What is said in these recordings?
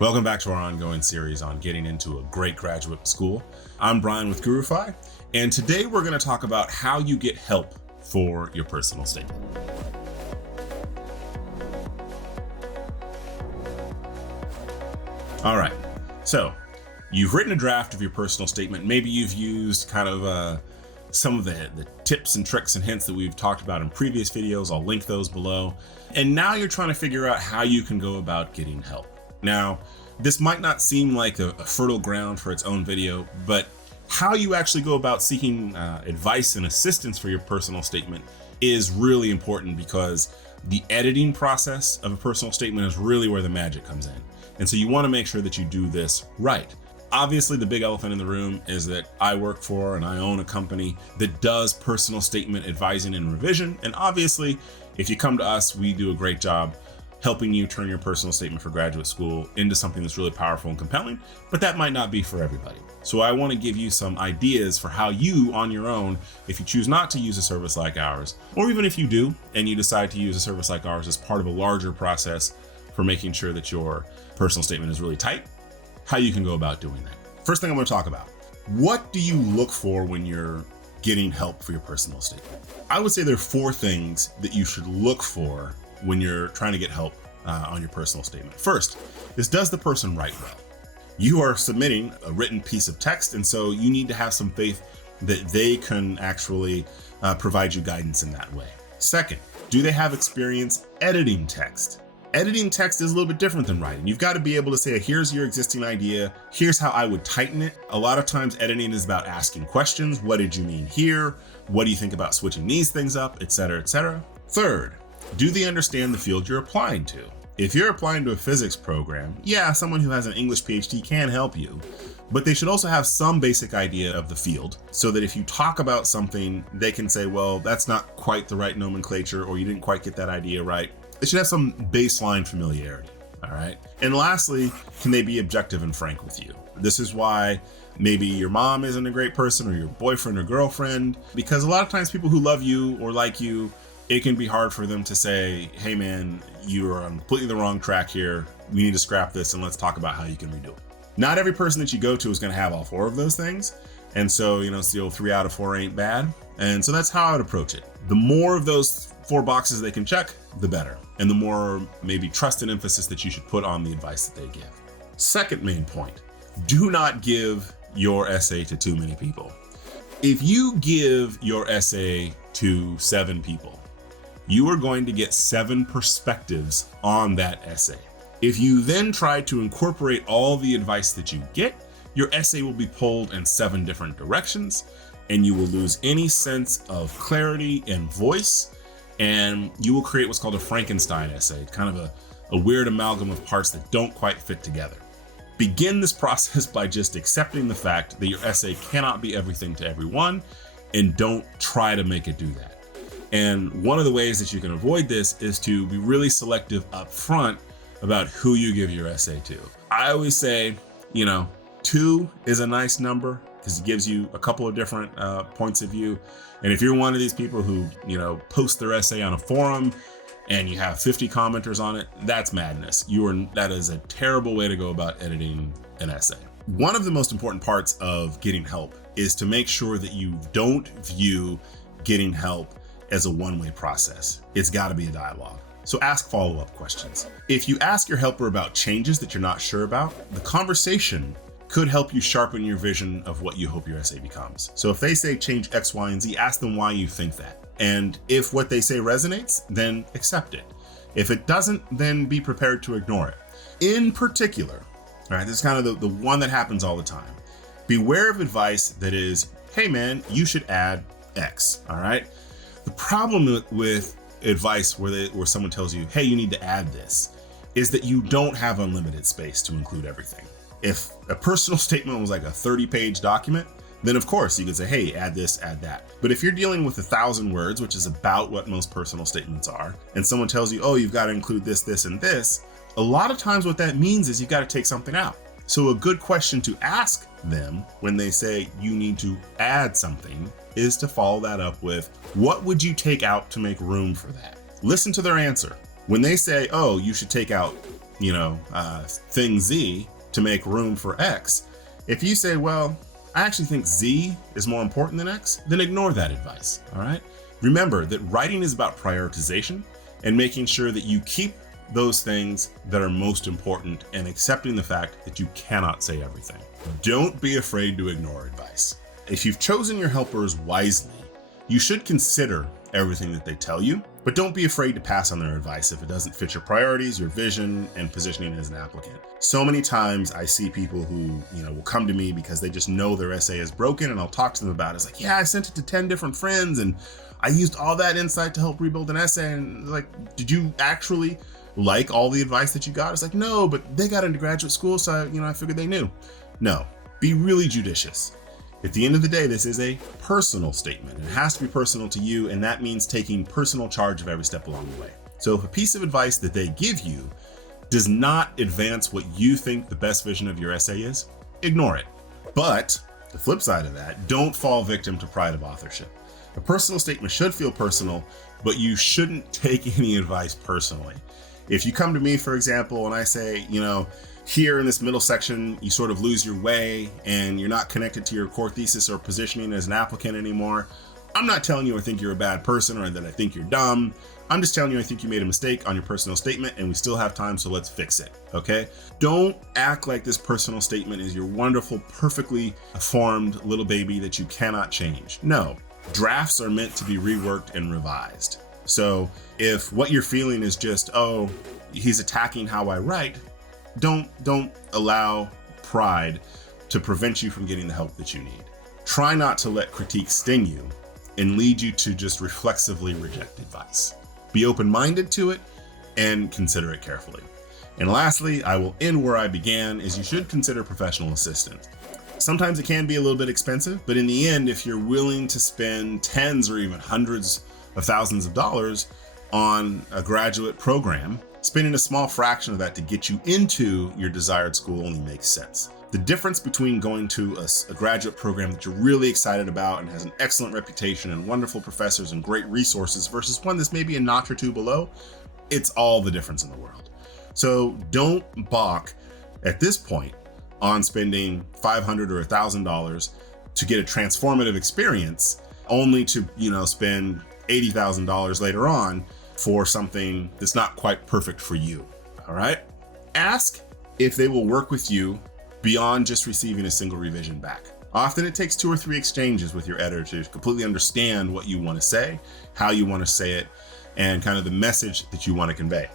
Welcome back to our ongoing series on getting into a great graduate school. I'm Brian with Gurufi, and today we're going to talk about how you get help for your personal statement. All right, so you've written a draft of your personal statement. Maybe you've used kind of some of the tips and tricks and hints that we've talked about in previous videos. I'll link those below. And now you're trying to figure out how you can go about getting help. Now, this might not seem like a fertile ground for its own video, but how you actually go about seeking advice and assistance for your personal statement is really important, because the editing process of a personal statement is really where the magic comes in. And so you want to make sure that you do this right. Obviously, the big elephant in the room is that I work for and I own a company that does personal statement advising and revision. And obviously, if you come to us, we do a great job helping you turn your personal statement for graduate school into something that's really powerful and compelling, but that might not be for everybody. So I want to give you some ideas for how you, on your own, if you choose not to use a service like ours, or even if you do and you decide to use a service like ours as part of a larger process for making sure that your personal statement is really tight, how you can go about doing that. First thing I'm going to talk about, what do you look for when you're getting help for your personal statement? I would say there are 4 things that you should look for when you're trying to get help on your personal statement. First is, does the person write well? You are submitting a written piece of text, and so you need to have some faith that they can actually provide you guidance in that way. Second, do they have experience editing text? Editing text is a little bit different than writing. You've got to be able to say, here's your existing idea, here's how I would tighten it. A lot of times editing is about asking questions. What did you mean here? What do you think about switching these things up, etc., etc. Third, do they understand the field you're applying to? If you're applying to a physics program, yeah, someone who has an English PhD can help you, but they should also have some basic idea of the field, so that if you talk about something, they can say, well, that's not quite the right nomenclature, or you didn't quite get that idea right. They should have some baseline familiarity, all right? And lastly, can they be objective and frank with you? This is why maybe your mom isn't a great person, or your boyfriend or girlfriend, because a lot of times people who love you or like you, it can be hard for them to say, hey man, you are on completely the wrong track here. We need to scrap this and let's talk about how you can redo it. Not every person that you go to is going to have all 4 of those things. And so, it's the old 3 out of 4 ain't bad. And so that's how I would approach it. The more of those 4 boxes they can check, the better. And the more maybe trust and emphasis that you should put on the advice that they give. Second main point, do not give your essay to too many people. If you give your essay to 7 people, you are going to get 7 perspectives on that essay. If you then try to incorporate all the advice that you get, your essay will be pulled in 7 different directions, and you will lose any sense of clarity and voice, and you will create what's called a Frankenstein essay, kind of a weird amalgam of parts that don't quite fit together. Begin this process by just accepting the fact that your essay cannot be everything to everyone, and don't try to make it do that. And one of the ways that you can avoid this is to be really selective up front about who you give your essay to. I always say, 2 is a nice number because it gives you a couple of different points of view. And if you're one of these people who, post their essay on a forum and you have 50 commenters on it, that's madness. That is a terrible way to go about editing an essay. One of the most important parts of getting help is to make sure that you don't view getting help as a one-way process. It's got to be a dialogue. So ask follow-up questions. If you ask your helper about changes that you're not sure about, the conversation could help you sharpen your vision of what you hope your essay becomes. So if they say change X, Y, and Z, ask them why you think that. And if what they say resonates, then accept it. If it doesn't, then be prepared to ignore it. In particular, all right, this is kind of the one that happens all the time. Beware of advice that is, hey man, you should add X, all right? The problem with advice where someone tells you, hey, you need to add this, is that you don't have unlimited space to include everything. If a personal statement was like a 30-page document, then of course you could say, hey, add this, add that. But if you're dealing with 1,000 words, which is about what most personal statements are, and someone tells you, oh, you've got to include this, this, and this, a lot of times what that means is you've got to take something out. So a good question to ask them when they say you need to add something is to follow that up with, what would you take out to make room for that? Listen to their answer. When they say, oh, you should take out thing Z to make room for X, if you say, well, I actually think Z is more important than X, then ignore that advice, all right? Remember that writing is about prioritization and making sure that you keep those things that are most important and accepting the fact that you cannot say everything. Don't be afraid to ignore advice. If you've chosen your helpers wisely, you should consider everything that they tell you, but don't be afraid to pass on their advice if it doesn't fit your priorities, your vision, and positioning as an applicant. So many times I see people who, will come to me because they just know their essay is broken, and I'll talk to them about it. It's like, yeah, I sent it to 10 different friends and I used all that insight to help rebuild an essay. And like, did you actually like all the advice that you got? It's like, no, but they got into graduate school, so I figured they knew. No, be really judicious. At the end of the day, this is a personal statement. It has to be personal to you, and that means taking personal charge of every step along the way. So if a piece of advice that they give you does not advance what you think the best vision of your essay is, ignore it. But the flip side of that, don't fall victim to pride of authorship. A personal statement should feel personal, but you shouldn't take any advice personally. If you come to me, for example, and I say, here in this middle section, you sort of lose your way and you're not connected to your core thesis or positioning as an applicant anymore, I'm not telling you I think you're a bad person or that I think you're dumb. I'm just telling you I think you made a mistake on your personal statement and we still have time, so let's fix it, okay? Don't act like this personal statement is your wonderful, perfectly formed little baby that you cannot change. No, drafts are meant to be reworked and revised. So if what you're feeling is just, oh, he's attacking how I write, don't allow pride to prevent you from getting the help that you need. Try not to let critique sting you and lead you to just reflexively reject advice. Be open-minded to it and consider it carefully. And lastly, I will end where I began, is you should consider professional assistance. Sometimes it can be a little bit expensive, but in the end, if you're willing to spend tens or even hundreds of thousands of dollars on a graduate program, spending a small fraction of that to get you into your desired school only makes sense. The difference between going to a graduate program that you're really excited about and has an excellent reputation and wonderful professors and great resources versus one that's maybe a notch or two below, it's all the difference in the world. So don't balk at this point on spending $500 or $1,000 to get a transformative experience only to, spend $80,000 later on for something that's not quite perfect for you, all right? Ask if they will work with you beyond just receiving a single revision back. Often it takes 2 or 3 exchanges with your editor to completely understand what you want to say, how you want to say it, and kind of the message that you want to convey.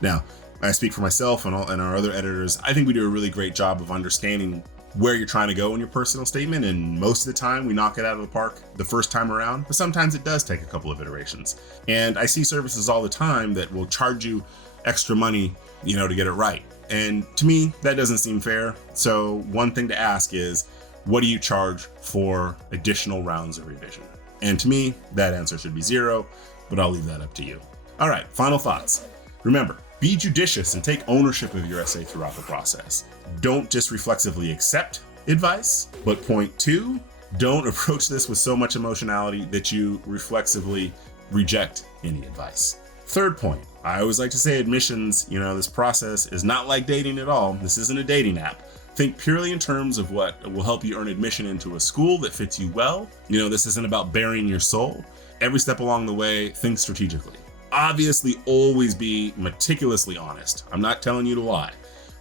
Now, I speak for myself and our other editors. I think we do a really great job of understanding where you're trying to go in your personal statement, and most of the time we knock it out of the park the first time around, but sometimes it does take a couple of iterations. And I see services all the time that will charge you extra money, to get it right. And to me, that doesn't seem fair. So one thing to ask is, what do you charge for additional rounds of revision? And to me, that answer should be 0, but I'll leave that up to you. All right, final thoughts. Remember, be judicious and take ownership of your essay throughout the process. Don't just reflexively accept advice, but point 2, don't approach this with so much emotionality that you reflexively reject any advice. Third point, I always like to say admissions, this process is not like dating at all. This isn't a dating app. Think purely in terms of what will help you earn admission into a school that fits you well. This isn't about burying your soul. Every step along the way, think strategically. Obviously, always be meticulously honest. I'm not telling you to lie.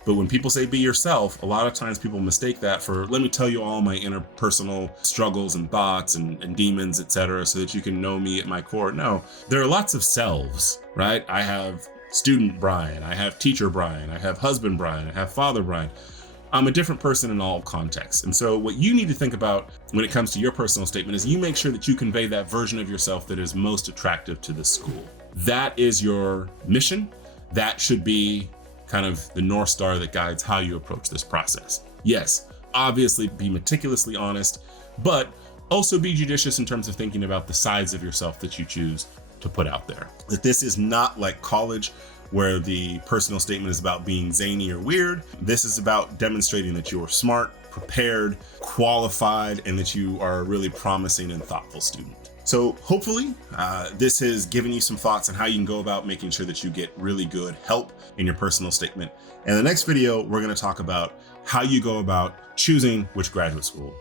But when people say be yourself, a lot of times people mistake that for, let me tell you all my interpersonal struggles and thoughts and demons, etc., so that you can know me at my core. No, there are lots of selves, right? I have student Brian, I have teacher Brian, I have husband Brian, I have father Brian. I'm a different person in all contexts. And so what you need to think about when it comes to your personal statement is you make sure that you convey that version of yourself that is most attractive to the school. That is your mission. That should be kind of the North Star that guides how you approach this process. Yes, obviously be meticulously honest, but also be judicious in terms of thinking about the sides of yourself that you choose to put out there. That this is not like college where the personal statement is about being zany or weird. This is about demonstrating that you're smart, prepared, qualified, and that you are a really promising and thoughtful student. So hopefully this has given you some thoughts on how you can go about making sure that you get really good help in your personal statement. In the next video, we're going to talk about how you go about choosing which graduate school